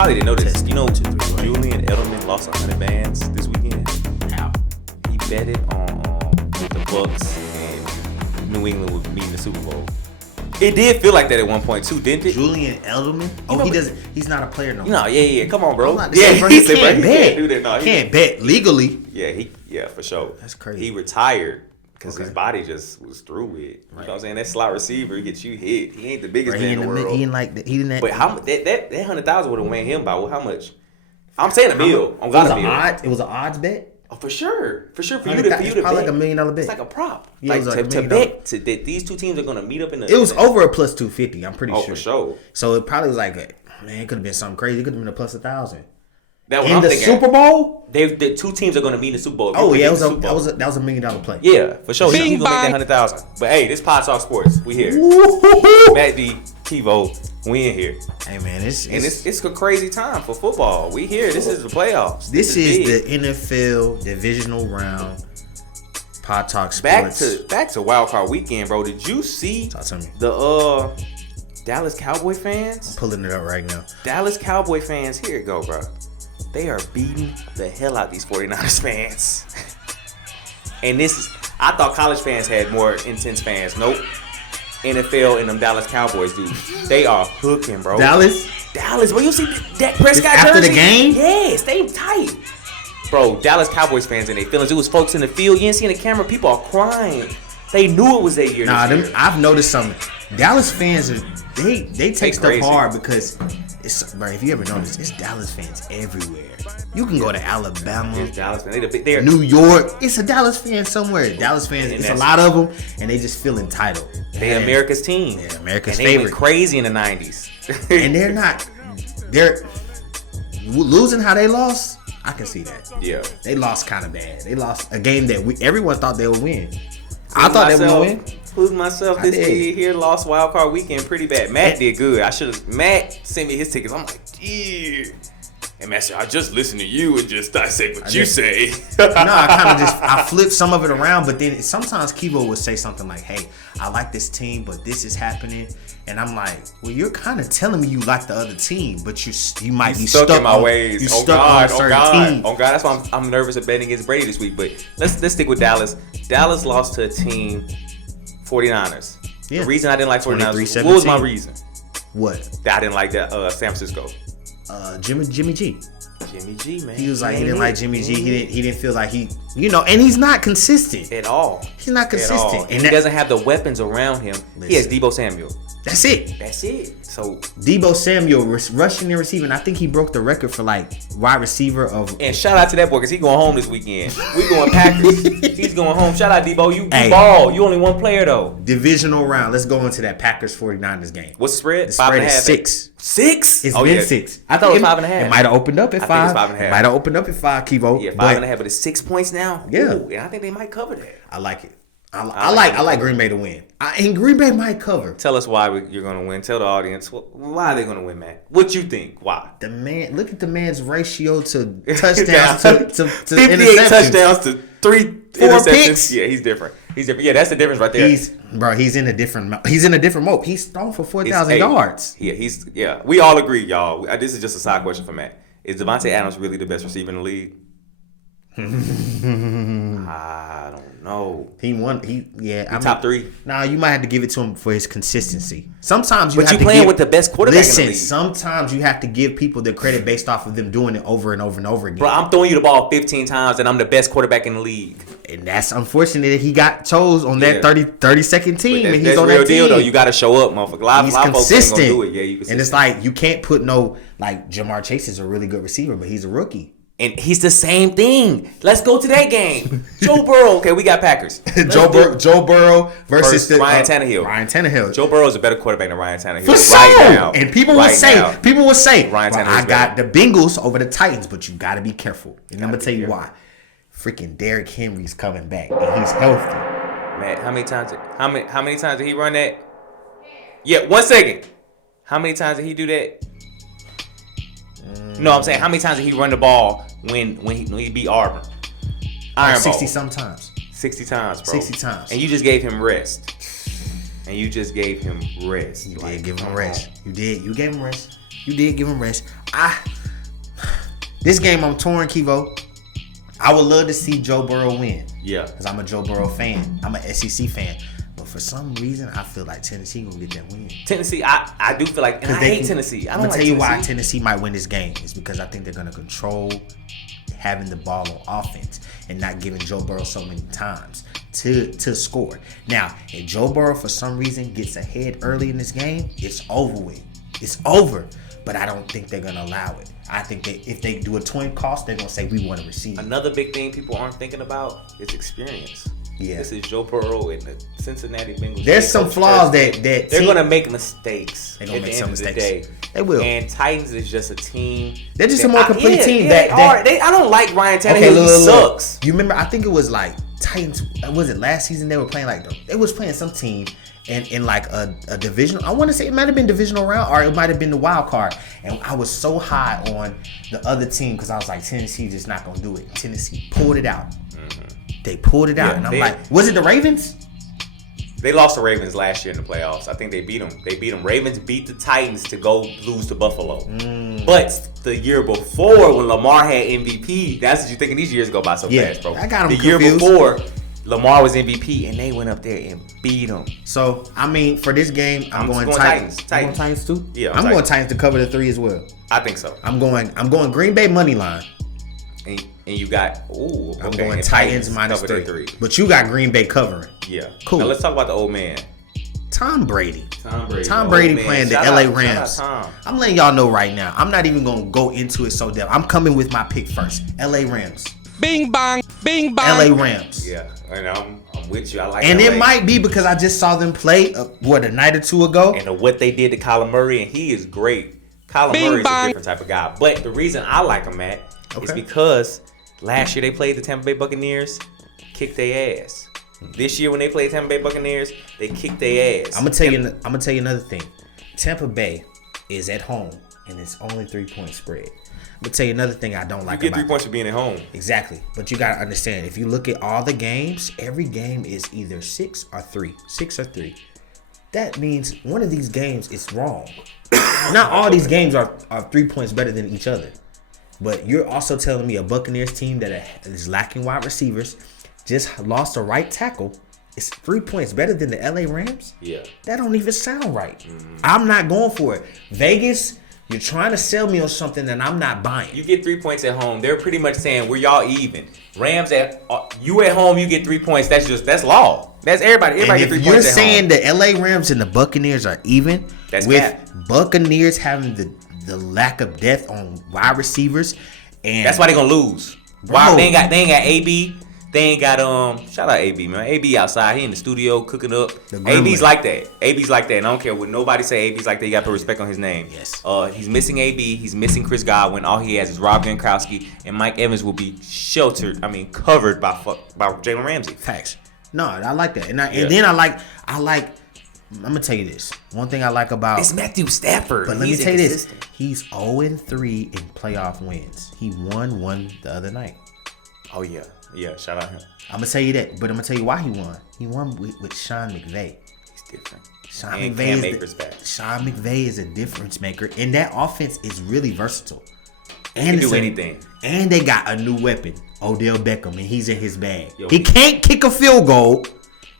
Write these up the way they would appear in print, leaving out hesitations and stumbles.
probably didn't know this. You know, Julian Edelman lost 100 bands this weekend. How? He betted on the Bucks and New England would meet in the Super Bowl. It did feel like that at one point too, didn't it? Julian Edelman? Oh, he doesn't. He's not a player no more. No, yeah. Come on, bro. Yeah, he can't bet. Can't do that. No, he can't bet legally. Yeah, for sure. That's crazy. He retired because his body just was through it. You know what I'm saying? That slot receiver, he gets you hit. He ain't the biggest man in the world. He didn't that. But how that 100,000 would have won him by how much? I'm saying a bill. It was an odds bet. Oh, for sure. For you to probably bet. like $1 million bet. It's like a prop. Yeah, like to bet that these two teams are gonna meet up in the. It was over a plus 250. I'm pretty sure. Oh, for sure. So it probably was like, man, it could have been something crazy. It could have been a plus 1,000. That in the Super Bowl, the two teams are going to meet in the Super Bowl. Oh yeah, that was a $1 million play. Yeah, for sure. He's going to make that 100,000. But hey, this Podtalksports, we here. Matt D, Kivo, we in here. Hey man, it's a crazy time for football. We here. This is the playoffs. This is the NFL divisional round. Podtalksports. Back to Wild Card Weekend, bro. Did you see the Dallas Cowboy fans? I'm pulling it up right now. Dallas Cowboy fans, here it go, bro. They are beating the hell out these 49ers fans. And I thought college fans had more intense fans. Nope. NFL and them Dallas Cowboys, dude. They are hooking, bro. Dallas, bro. You see Dak Prescott after jersey? The game? Yes, they tight. Bro, Dallas Cowboys fans and their feelings. It was folks in the field. You didn't see in the camera. People are crying. They knew it was their year. I've noticed something. Dallas fans they take stuff crazy. hard because bro, if you ever noticed, it's Dallas fans everywhere. You can go to Alabama, it's Dallas fans. They're New York. It's a Dallas fan somewhere. Dallas fans. It's a lot of them, and they just feel entitled. They're America's team. Yeah, America's and they favorite. Went crazy in the 90s. And they're losing how they lost. I can see that. Yeah, they lost kind of bad. They lost a game that everyone thought they would win. I thought they would win. Including myself, this week here lost Wild Card Weekend pretty bad. Matt did good. Matt sent me his tickets. I'm like, yeah. And Matt said, I just listen to you and just dissect what you say. I flipped some of it around, but then sometimes Kivo would say something like, hey, I like this team, but this is happening. And I'm like, well, you're kind of telling me you like the other team, but you might be stuck in my ways. You stuck on a certain team. Oh God, that's why I'm nervous of betting against Brady this week. But let's stick with Dallas. Dallas lost to a team, 49ers. Yeah. The reason I didn't like 49ers, what was my reason? What? That I didn't like that San Francisco. Jimmy G. Jimmy G, man. He was like, he didn't like Jimmy G. He didn't feel like and he's not consistent. At all. He's not consistent. And he doesn't have the weapons around him. He has Deebo Samuel. That's it. So Deebo Samuel rushing and receiving. I think he broke the record for like wide receiver of. And shout out to that boy because he's going home this weekend. We going Packers. He's going home. Shout out Deebo. You ball. You only one player though. Divisional round. Let's go into that Packers 49ers game. What's the spread? The spread is 6. 6? It's been 6. I thought it was 5.5. It might have opened up at 5. I think it's 5.5. It might have opened up at 5, Kivo. Yeah, 5.5, but it's 6 points now. Yeah, and I think they might cover that. I like it. I like Green Bay to win. And Green Bay might cover. Tell us why you're going to win. Tell the audience why are they going to win, man. What you think? Why? Look at the man's ratio to touchdowns to 58 touchdowns to 4 interceptions. Picks. Yeah, he's different. Yeah, that's the difference right there. He's in a different mode. He's thrown for 4,000 yards. Yeah, we all agree, y'all. This is just a side question for Matt. Is Devontae Adams really the best receiver in the league? I don't know. He won. Top 3. Nah, you might have to give it to him for his consistency. Sometimes you playing with the best quarterback in the league. Sometimes you have to give people the credit based off of them doing it over and over and over again. Bro, I'm throwing you the ball 15 times and I'm the best quarterback in the league. And that's unfortunate that he got chose on that 30-second team. And he's on that team. That's real deal, though. You got to show up, motherfucker. He's consistent. Ain't gonna do it. Yeah, you consistent. And it's like, you can't put Jamar Chase is a really good receiver, but he's a rookie. And he's the same thing. Let's go to that game. Joe Burrow. Okay, we got Packers. Joe Burrow versus Ryan Tannehill. Ryan Tannehill. Joe Burrow is a better quarterback than Ryan Tannehill. For sure. Right now. And people would say, Ryan Tannehill. I got the Bengals over the Titans, but you got to be careful. And I'm going to tell you why. Freaking Derrick Henry's coming back, and he's healthy. Man, how many times did he run that? Yeah, 1 second. How many times did he do that? No, I'm saying how many times did he run the ball when he beat Auburn? 60 sometimes. 60 times, bro. 60 times. And you just gave him rest. You did give him rest. You did. You gave him rest. You did give him rest. This game I'm torn, Kivo. I would love to see Joe Burrow win. Yeah. Because I'm a Joe Burrow fan. I'm an SEC fan. But for some reason, I feel like Tennessee gonna get that win. Tennessee, I do feel like, and I hate Tennessee. I don't like Tennessee. I'm gonna tell you why Tennessee might win this game. Is because I think they're gonna control having the ball on offense and not giving Joe Burrow so many times to score. Now, if Joe Burrow for some reason gets ahead early in this game, it's over with. It's over. But I don't think they're gonna allow it. I think that if they do a twin cost, they're gonna say we want to receive. Another big thing people aren't thinking about is experience. Yeah. This is Joe Burrow and the Cincinnati Bengals. There's some flaws that they're gonna make mistakes. They're gonna make some mistakes. Day. They will. And Titans is just a team. They're just a more complete team. I don't like Ryan Tannehill. He sucks. You remember? I think it was like Titans. Was it last season? They were playing they was playing some team. In like a divisional, I want to say it might have been divisional round or it might have been the wild card. And I was so high on the other team because I was like, Tennessee just not gonna do it. Tennessee pulled it out. Mm-hmm. They pulled it out, and I'm like, was it the Ravens? They lost the Ravens last year in the playoffs. I think they beat them. Ravens beat the Titans to go lose to Buffalo. But the year before, when Lamar had MVP, that's what you thinking these years go by so fast, bro. I got them the confused. Year before, Lamar was MVP, and they went up there and beat them. So, I mean, for this game, I'm going Titans. Titans. You going Titans too? Yeah, I'm going Titans to cover the 3 as well. I think so. I'm going Green Bay money line. And you got I'm going Titans minus 3. But you got Green Bay covering. Yeah. Cool. Now let's talk about the old man. Tom Brady. Tom Brady playing the LA Rams. Shout out Tom. I'm letting y'all know right now. I'm not even going to go into it so depth. I'm coming with my pick first. LA Rams. Bing bang, bing bang. LA Rams. Yeah, and I'm with you. I like. And LA. it might be because I just saw them play a night or two ago. And what they did to Kyler Murray, and he is great. Kyler Murray is a different type of guy. But the reason I like him, Matt, is because last year they played the Tampa Bay Buccaneers, kicked their ass. This year when they played Tampa Bay Buccaneers, they kicked their ass. I'm gonna tell you another thing. Tampa Bay is at home, and it's only 3-point spread. I'm gonna tell you another thing I don't like. You get 3 points for being at home. Exactly, but you gotta understand. If you look at all the games, every game is either 6 or 3. 6 or 3. That means one of these games is wrong. Not all these games are 3 points better than each other. But you're also telling me a Buccaneers team that is lacking wide receivers just lost a right tackle. It's 3 points better than the LA Rams? Yeah. That don't even sound right. Mm-hmm. I'm not going for it. Vegas, you're trying to sell me on something that I'm not buying. You get 3 points at home. They're pretty much saying we're y'all even. Rams you at home, you get 3 points. That's law. That's everybody. Everybody get 3 points at home. You're saying the LA Rams and the Buccaneers are even with Buccaneers having the lack of depth on wide receivers, and that's why they're gonna lose. Why they ain't got AB. They ain't got shout out AB, man. AB outside, he in the studio cooking up. AB's like that. AB's like that. And I don't care what nobody say. AB's like that. You got to put respect on his name. Yes. He's missing AB. He's missing Chris Godwin. All he has is Rob Gronkowski, and Mike Evans will be covered by Jalen Ramsey. Facts. No, I like that, and then I like. I'm gonna tell you this. One thing I like about it's Matthew Stafford. But let me tell you this: he's 0-3 in playoff wins. He won one the other night. Oh yeah. Yeah, shout out him. I'm going to tell you that, but I'm going to tell you why he won. He won with Sean McVay. He's different. Sean McVay is a difference maker, and that offense is really versatile. And he can do anything. And they got a new weapon, Odell Beckham, and he's in his bag. He can't kick a field goal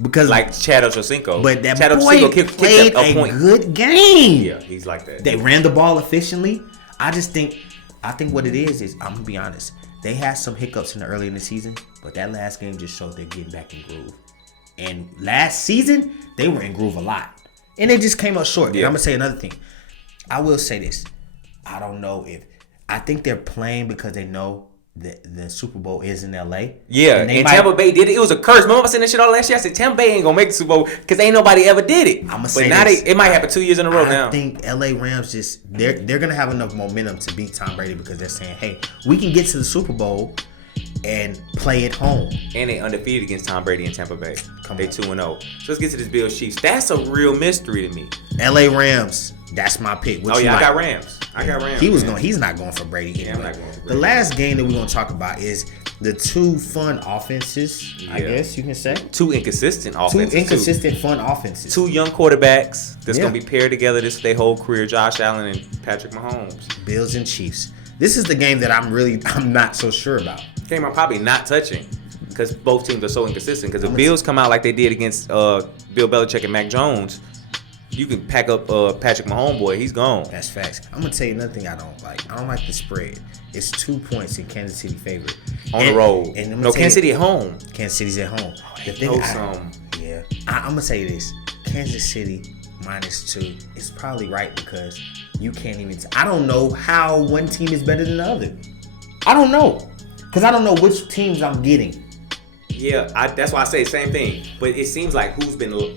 because like Chad Ochocinco. But that boy played a good game. Yeah, he's like that. They ran the ball efficiently. I think what it is I'm going to be honest. They had some hiccups early in the season, but that last game just showed they're getting back in groove. And last season, they were in groove a lot. And they just came up short. Yeah. And I'm going to say another thing. I will say this. I don't know I think they're playing because they know the Super Bowl is in L.A. Yeah, and Tampa Bay did it. It was a curse. Remember I said that shit all last year? I said Tampa Bay ain't going to make the Super Bowl because ain't nobody ever did it. I'm going to say this. It might happen 2 years in a row now. I think L.A. Rams they're going to have enough momentum to beat Tom Brady because they're saying, hey, we can get to the Super Bowl and play at home. And they undefeated against Tom Brady and Tampa Bay. They 2-0. So let's get to this Bills Chiefs. That's a real mystery to me. L.A. Rams. That's my pick. I got Rams. He's not going for Brady anyway. Yeah, I'm not going for Brady. The last game that we're going to talk about is the two fun offenses, I guess you can say. Two inconsistent offenses. Two inconsistent fun offenses. Two young quarterbacks that's going to be paired together this their whole career, Josh Allen and Patrick Mahomes. Bills and Chiefs. This is the game that I'm not so sure about. Game I'm probably not touching because both teams are so inconsistent. Because if Bills come out like they did against Bill Belichick and Mac Jones, you can pack up Patrick Mahomes, boy. He's gone. That's facts. I'm going to tell you another thing I don't like. I don't like the spread. It's 2 points in Kansas City favor. On the road. And no, Kansas City at home. Kansas City's at home. The thing I'm going to say this. Kansas City -2 is probably right because you can't even... I don't know how one team is better than the other. I don't know. Because I don't know which teams I'm getting. Yeah, that's why I say the same thing. But it seems like who's been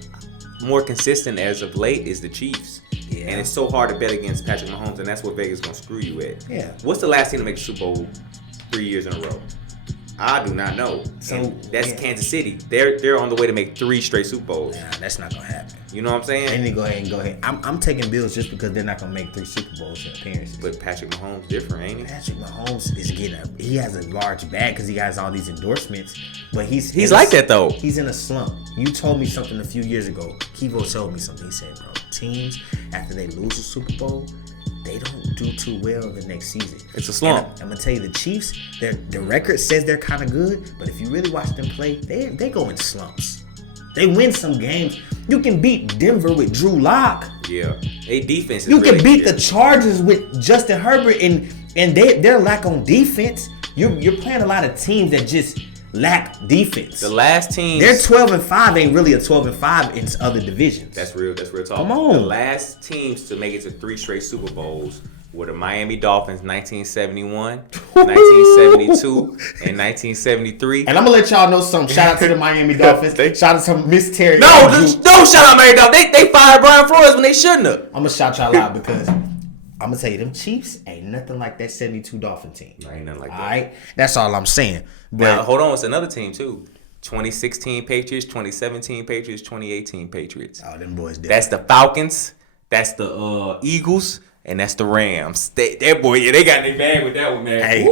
more consistent as of late is the Chiefs. Yeah. And it's so hard to bet against Patrick Mahomes, and that's what Vegas is going to screw you at. Yeah. What's the last team to make the Super Bowl 3 years in a row? I do not know. So that's Kansas City. They're on the way to make 3 straight Super Bowls. Nah, that's not going to happen. You know what I'm saying? They need to go ahead. I'm taking Bills just because they're not going to make 3 Super Bowls in appearances. But Patrick Mahomes different, ain't he? Patrick Mahomes is he has a large bag because he has all these endorsements. But he's like that though. He's in a slump. You told me something a few years ago. Kivo told me something. He said, bro, teams after they lose a Super Bowl, they don't do too well the next season. It's a slump. I'm gonna tell you, the Chiefs, the record says they're kind of good, but if you really watch them play, they go in slumps. They win some games. You can beat Denver with Drew Lock. Yeah, they defense is You really can beat the Chargers with Justin Herbert, and their lack on defense. You're playing a lot of teams that just lack defense. The last team, they're 12-5 ain't really a 12-5 in other divisions. That's real talk. Come on. The last teams to make it to 3 straight Super Bowls were the Miami Dolphins 1971, 1972, and 1973. And I'm gonna let y'all know something. Shout out to the Miami Dolphins. Shout out to Miss Terry. No, don't shout out Miami Dolphins. They fired Brian Flores when they shouldn't have. I'm gonna shout y'all out because I'm gonna tell you, them Chiefs ain't nothing like that 72 Dolphin team. No, ain't nothing like that. All right, that's all I'm saying. But now, hold on, it's another team too. 2016 Patriots, 2017 Patriots, 2018 Patriots. Oh, them boys did. That's the Falcons. That's the Eagles. And that's the Rams. They got their bag with that one, man. Hey.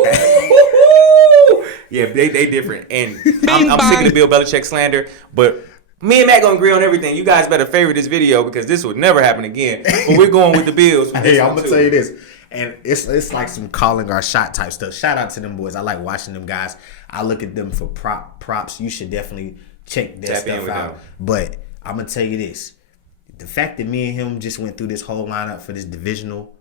Yeah, they different. And I'm sick of the Bill Belichick slander, but me and Matt gonna agree on everything. You guys better favorite this video because this would never happen again. But we're going with the Bills. Hey, I'm gonna tell you this. And it's like some calling our shot type stuff. Shout out to them boys. I like watching them guys. I look at them for props. You should definitely check their stuff out. But I'm gonna tell you this. The fact that me and him just went through this whole lineup for this divisional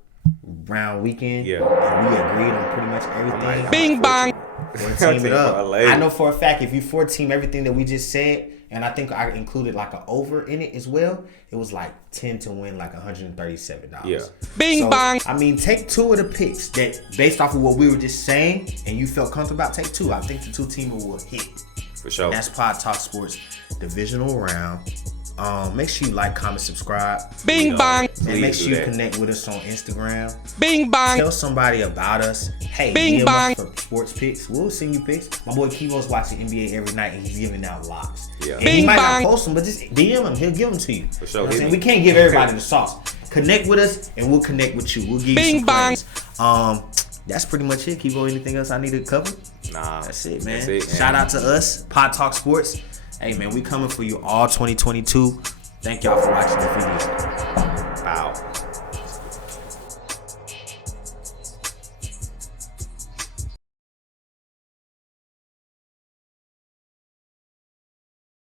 round weekend, and we agreed on pretty much everything. Bing bang. We'll team it up. I know for a fact if you 4-team everything that we just said, and I think I included like an over in it as well, it was like 10 to win like $137. Yeah. Bing bang. I mean, take 2 of the picks that based off of what we were just saying, and you felt comfortable about. Take 2. I think the 2-teamer will hit. For sure. And that's Pod Talk Sports divisional round. Make sure you like, comment, subscribe. Bing bang. And make sure you connect with us on Instagram. Bing bang. Tell somebody about us. Hey, Bing bang. for sports picks. We'll send you picks. My boy Kivo's watching NBA every night and he's giving out locks. Yeah. And Bing he might bang. not post them, but just DM him. He'll give them to you. For sure. You know what I'm saying? We can't give everybody the sauce. Connect with us and we'll connect with you. We'll give you Bing some bang. plays. That's pretty much it. Kivo, anything else I need to cover? Nah. That's it, man. That's it, man. Shout out to us, Pod Talk Sports. Hey, man, we coming for you all 2022. Thank y'all for watching the video. Wow.